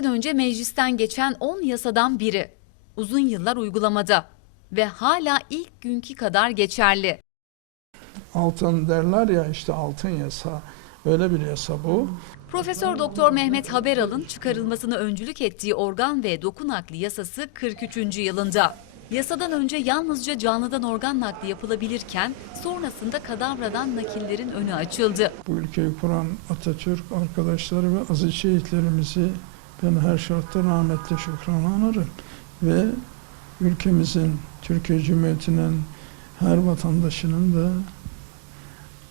1980'den önce meclisten geçen 10 yasadan biri. Uzun yıllar uygulamada ve hala ilk günkü kadar geçerli. Altın derler ya işte altın yasa. Öyle bir yasa bu. Profesör Doktor Mehmet Haberal'ın çıkarılmasını öncülük ettiği organ ve doku nakli yasası 43. yılında. Yasadan önce yalnızca canlıdan organ nakli yapılabilirken sonrasında kadavradan nakillerin önü açıldı. Bu ülkeyi kuran Atatürk arkadaşları ve aziz şehitlerimizi ben her şartta rahmetle şükran anarım. Ve ülkemizin, Türkiye Cumhuriyeti'nin her vatandaşının da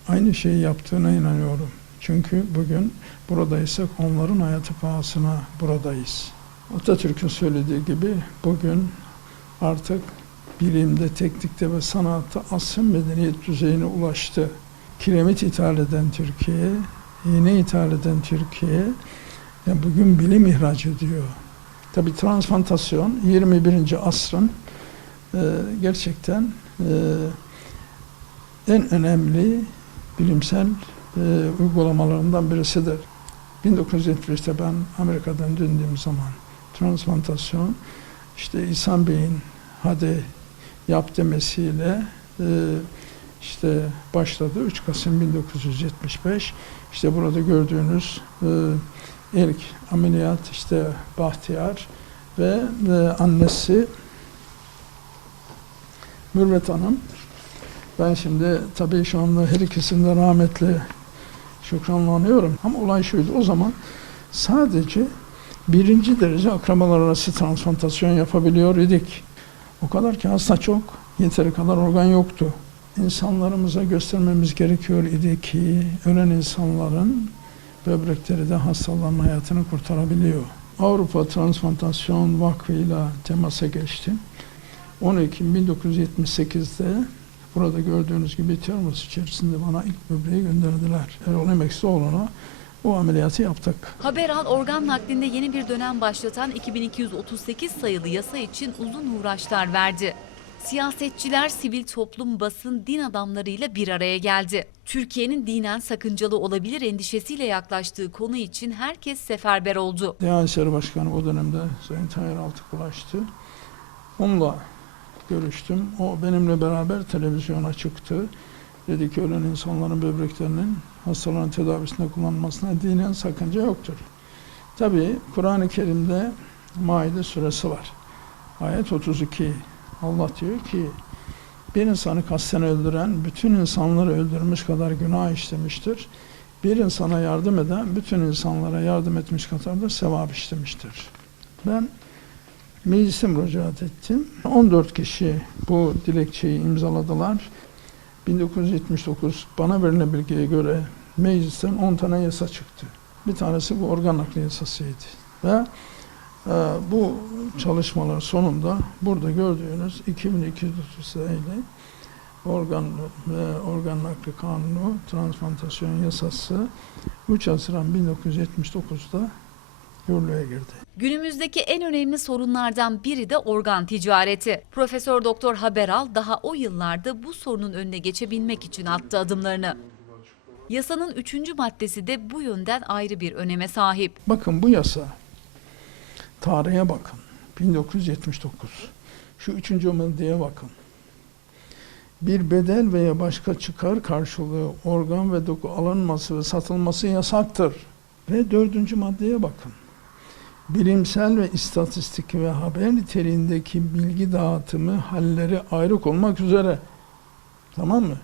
aynı şeyi yaptığına inanıyorum. Çünkü bugün buradaysak onların hayatı pahasına buradayız. Atatürk'ün söylediği gibi bugün artık bilimde, teknikte ve sanatta asrın medeniyet düzeyine ulaştı. Kiremit ithal eden Türkiye, iğne ithal eden Türkiye, ya bugün bilim ihraç ediyor. Tabii transplantasyon 21. asrın e, gerçekten e, en önemli bilimsel e, uygulamalarından birisidir. 1975'te ben Amerika'dan döndüğüm zaman transplantasyon işte İhsan Bey'in hadi yap demesiyle e, işte başladı 3 Kasım 1975 işte burada gördüğünüz e, ilk ameliyat işte Bahtiyar ve e, annesi Mürvet Hanım ben şimdi tabii şu anda her ikisini de rahmetle şükranlanıyorum ama olay şuydu o zaman sadece birinci derece akrabalar arası transplantasyon yapabiliyor idik. O kadar ki hasta çok, yeteri kadar organ yoktu. İnsanlarımıza göstermemiz gerekiyor idi ki ölen insanların böbrekleri de hastaların hayatını kurtarabiliyor. Avrupa Transplantasyon Vakfı'yla temasa geçtim. 10 Ekim 1978'de burada gördüğünüz gibi termos içerisinde bana ilk böbreği gönderdiler. Erol Emeksioğlu'na o ameliyatı yaptık. Haberal organ naklinde yeni bir dönem başlatan 2238 sayılı yasa için uzun uğraşlar verdi. Siyasetçiler, sivil toplum, basın, din adamlarıyla bir araya geldi. Türkiye'nin dinen sakıncalı olabilir endişesiyle yaklaştığı konu için herkes seferber oldu. Diyanet İşleri Başkanı o dönemde Sayın Tayyar Altıkulaş'tı. Onunla görüştüm. O benimle beraber televizyona çıktı. Dedi ki ölen insanların böbreklerinin hastaların tedavisinde kullanılmasına dinen sakınca yoktur. Tabi Kur'an-ı Kerim'de Maide suresi var. Ayet 32 Allah diyor ki bir insanı kasten öldüren bütün insanları öldürmüş kadar günah işlemiştir. Bir insana yardım eden bütün insanlara yardım etmiş kadar da sevap işlemiştir. Ben meclise müracaat ettim. 14 kişi bu dilekçeyi imzaladılar. 1979 bana verilen bilgiye göre meclisten 10 tane yasa çıktı. Bir tanesi bu organ nakli yasasıydı. Ve bu çalışmalar sonunda burada gördüğünüz 2230 sayılı organ ve organ nakli kanunu, transplantasyon yasası 3 Haziran 1979'da yürürlüğe girdi. Günümüzdeki en önemli sorunlardan biri de organ ticareti. Profesör Doktor Haberal daha o yıllarda bu sorunun önüne geçebilmek için attı adımlarını. Yasanın üçüncü maddesi de bu yönden ayrı bir öneme sahip. Bakın bu yasa, tarihe bakın, 1979. Şu üçüncü maddeye bakın. Bir bedel veya başka çıkar karşılığı organ ve doku alınması ve satılması yasaktır. Ve dördüncü maddeye bakın. Bilimsel ve istatistik ve haber niteliğindeki bilgi dağıtımı halleri ayrık olmak üzere. Tamam mı?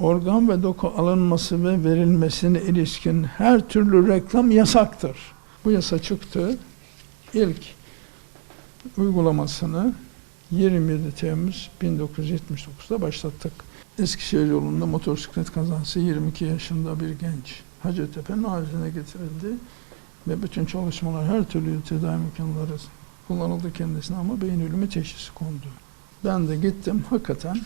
organ ve doku alınması ve verilmesine ilişkin her türlü reklam yasaktır. Bu yasa çıktı. İlk uygulamasını 27 Temmuz 1979'da başlattık. Eskişehir yolunda motosiklet kazası 22 yaşında bir genç Hacettepe'nin acile getirildi ve bütün çalışmalar her türlü tedavi imkanları kullanıldı kendisine ama beyin ölümü teşhisi kondu. Ben de gittim hakikaten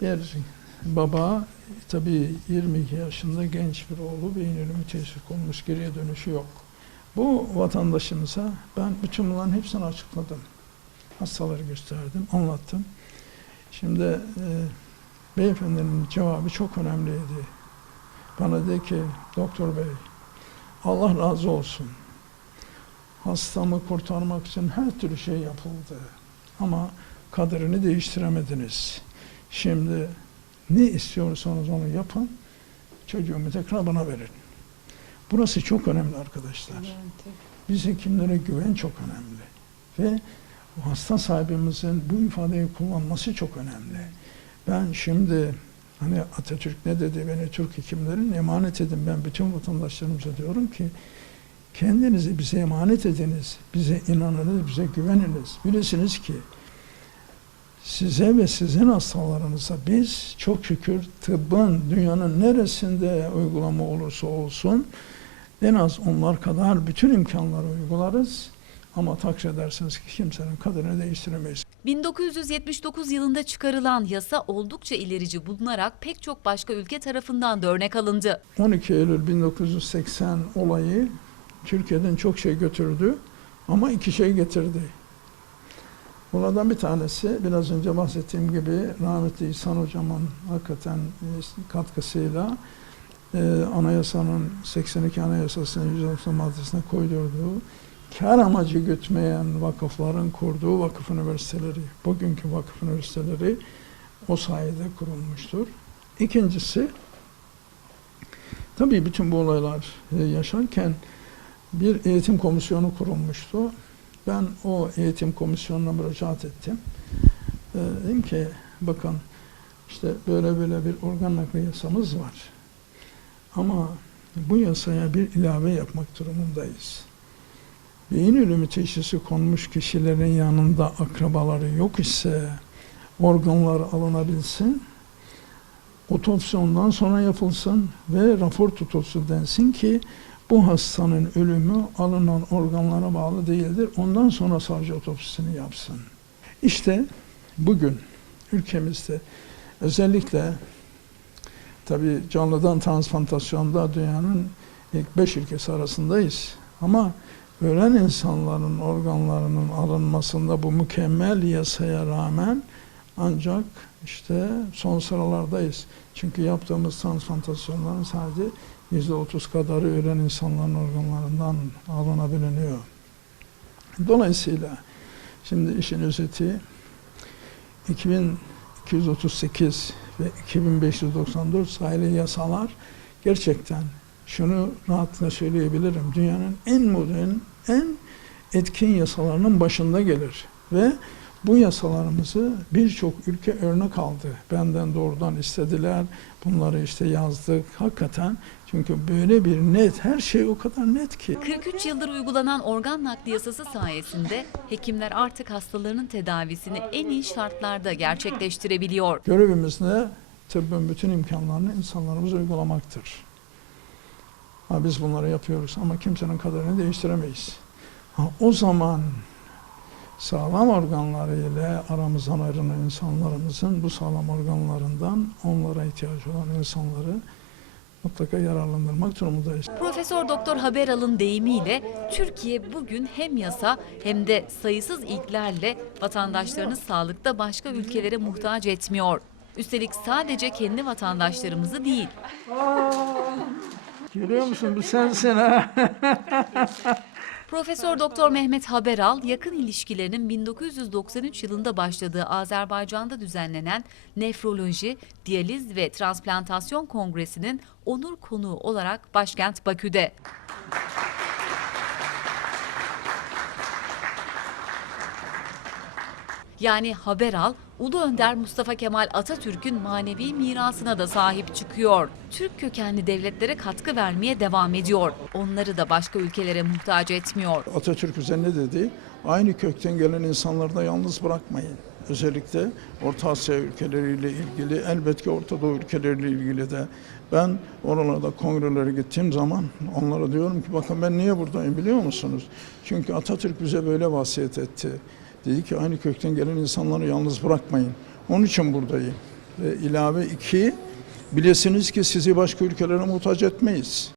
bir baba tabii 22 yaşında genç bir oğlu beyin ölümü teşhis konmuş geriye dönüşü yok. Bu vatandaşımıza ben bütün bunların hepsini açıkladım. Hastaları gösterdim, anlattım. Şimdi e, beyefendinin cevabı çok önemliydi. Bana dedi ki doktor bey Allah razı olsun. Hastamı kurtarmak için her türlü şey yapıldı. Ama kaderini değiştiremediniz. Şimdi ne istiyorsanız onu yapın. Çocuğumu tekrar bana verin. Burası çok önemli arkadaşlar. Biz hekimlere güven çok önemli. Ve hasta sahibimizin bu ifadeyi kullanması çok önemli. Ben şimdi hani Atatürk ne dedi beni Türk hekimlerin emanet edin. Ben bütün vatandaşlarımıza diyorum ki kendinizi bize emanet ediniz. Bize inanınız, bize güveniniz. Bilesiniz ki size ve sizin hastalarınıza biz çok şükür tıbbın dünyanın neresinde uygulama olursa olsun en az onlar kadar bütün imkanları uygularız. Ama takdir edersiniz ki kimsenin kaderini değiştiremeyiz. 1979 yılında çıkarılan yasa oldukça ilerici bulunarak pek çok başka ülke tarafından da örnek alındı. 12 Eylül 1980 olayı Türkiye'den çok şey götürdü ama iki şey getirdi. Bunlardan bir tanesi biraz önce bahsettiğim gibi rahmetli İhsan Hocam'ın hakikaten katkısıyla e, anayasanın 82 anayasasının 190 maddesine koydurduğu kar amacı gütmeyen vakıfların kurduğu vakıf üniversiteleri, bugünkü vakıf üniversiteleri o sayede kurulmuştur. İkincisi Tabii bütün bu olaylar e, yaşarken bir eğitim komisyonu kurulmuştu. Ben o eğitim komisyonuna müracaat ettim. E, Dedim ki bakın işte böyle böyle bir organ nakli yasamız var. Ama bu yasaya bir ilave yapmak durumundayız. Beyin ölümü teşhisi konmuş kişilerin yanında akrabaları yok ise organlar alınabilsin otopsi ondan sonra yapılsın ve rapor tutulsun densin ki bu hastanın ölümü alınan organlara bağlı değildir. Ondan sonra savcı otopsisini yapsın. İşte bugün ülkemizde özellikle tabi canlıdan transplantasyonda dünyanın ilk beş ülkesi arasındayız. Ama ölen insanların organlarının alınmasında bu mükemmel yasaya rağmen ancak işte son sıralardayız. Çünkü yaptığımız transplantasyonların sadece yüzde otuz kadarı ölen insanların organlarından alınabiliyor. Dolayısıyla şimdi işin özeti 2238 ve 2594 sayılı yasalar gerçekten şunu rahatlıkla söyleyebilirim. Dünyanın en modern, en etkin yasalarının başında gelir. Ve bu yasalarımızı birçok ülke örnek aldı. Benden doğrudan istediler. Bunları işte yazdık. Hakikaten çünkü böyle bir net, her şey o kadar net ki. 43 yıldır uygulanan organ nakli yasası sayesinde hekimler artık hastalarının tedavisini en iyi şartlarda gerçekleştirebiliyor. Görevimiz ne? Tıbbın bütün imkanlarını insanlarımıza uygulamaktır. Ha, biz bunları yapıyoruz ama kimsenin kaderini değiştiremeyiz. Ha, o zaman sağlam organları ile aramızdan ayrılan insanlarımızın bu sağlam organlarından onlara ihtiyacı olan insanları mutlaka yararlandırmak durumundayız. Profesör Doktor Haberal'ın deyimiyle Türkiye bugün hem yasa hem de sayısız ilklerle vatandaşlarını sağlıkta başka ülkelere muhtaç etmiyor. Üstelik sadece kendi vatandaşlarımızı değil, Görüyor musun bu sensin ha? Profesör Doktor Mehmet Haberal yakın ilişkilerinin 1993 yılında başladığı Azerbaycan'da düzenlenen Nefroloji, Diyaliz ve Transplantasyon Kongresi'nin onur konuğu olarak başkent Bakü'de. Yani Haberal, Ulu Önder Mustafa Kemal Atatürk'ün manevi mirasına da sahip çıkıyor. Türk kökenli devletlere katkı vermeye devam ediyor. Onları da başka ülkelere muhtaç etmiyor. Atatürk bize ne dedi? Aynı kökten gelen insanları da yalnız bırakmayın. Özellikle Orta Asya ülkeleriyle ilgili, elbette Orta Doğu ülkeleriyle ilgili de ben oralarda kongrelere gittiğim zaman onlara diyorum ki bakın ben niye buradayım biliyor musunuz? Çünkü Atatürk bize böyle vasiyet etti. Dedi ki aynı kökten gelen insanları yalnız bırakmayın. Onun için buradayım. Ve ilave iki, bilesiniz ki sizi başka ülkelere muhtaç etmeyiz.